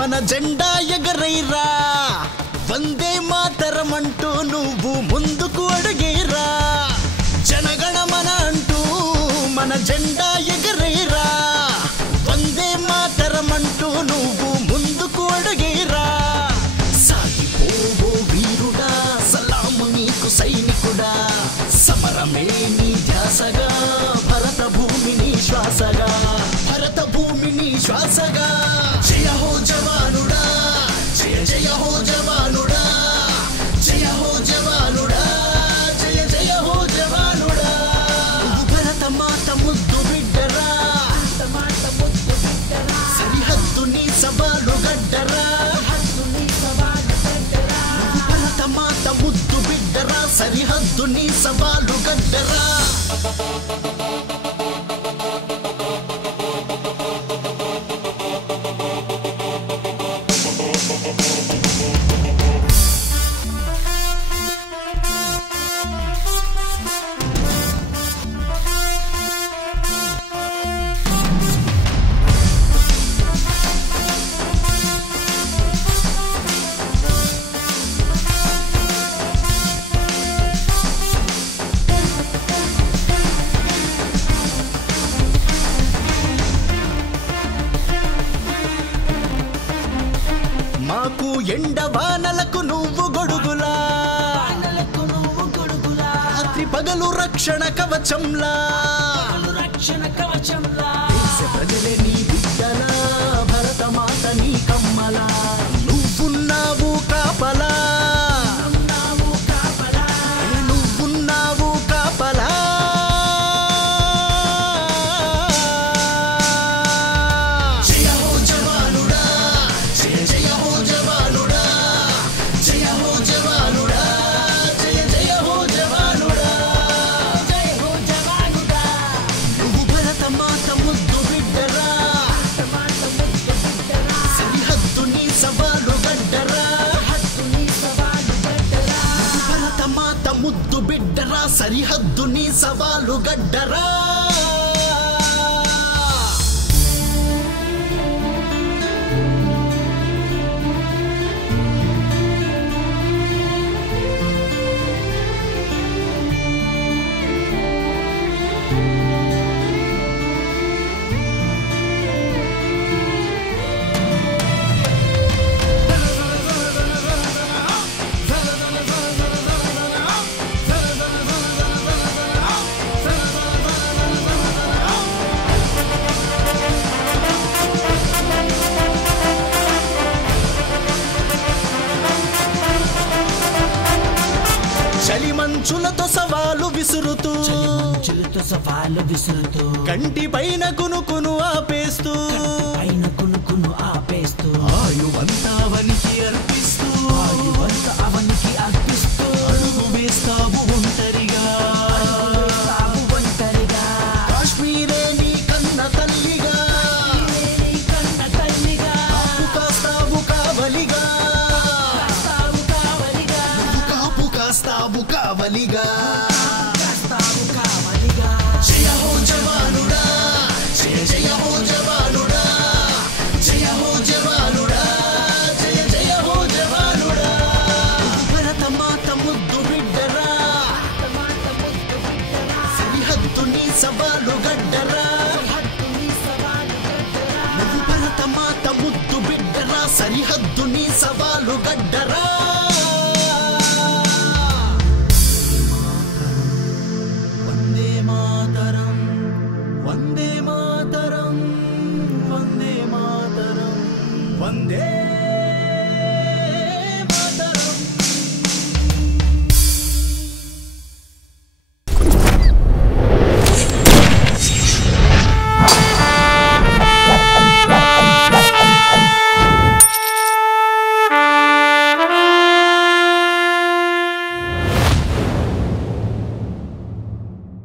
మన జెండా ఎగరైరా వందే మాతరమంటూ నువ్వు ముందుకు అడుగేరా జనగణమన అంటూ మన జెండా ఎగరైరా వందే మాతరమంటూ నువ్వు ముందుకు అడుగేరా సాగిపోవో వీరుడా సలాము నీకు సైనికుడా సమరమే నీ ధ్యాసగా భరత భూమిని శ్వాసగా భరత భూమిని శ్వాసగా జయ హో జవానుడా జయ జయ హో జవానుడా జయ హో జవానుడా జయ జయ హో జవానుడా భరత మాత ముద్దు బిడ్డరా సరిహద్దు నీ సవాలు గడ్డరా భరత మాత ముద్దు బిడ్డరా సరిహద్దు నీ సవాలు గడ్డరా మాకు ఎండవానలకు నువ్వు గొడుగులా రాత్రి పగలు రక్షణ కవచంలా ప్రజలే నీ బిడ్డలా భరత మాత నీ కమ్మలా నువ్వున్నావు కాపలా నువ్వున్నావు కాపలా ముద్దు బిడ్డరా సరిహద్దు నీ సవాలు గడ్డరా చలిమంచులతో సవాలు విసురుతూ కంటి పైన కునుకును ఆపేస్తూ ఆయువంతా అవనికి అర్పిస్తూ అడుగు వేస్తావు ఒంటరిగా కాశ్మీరే నీ కన్న తల్లిగా కాస్తావు కావలిగా కాపు కాస్తావు కావలిగా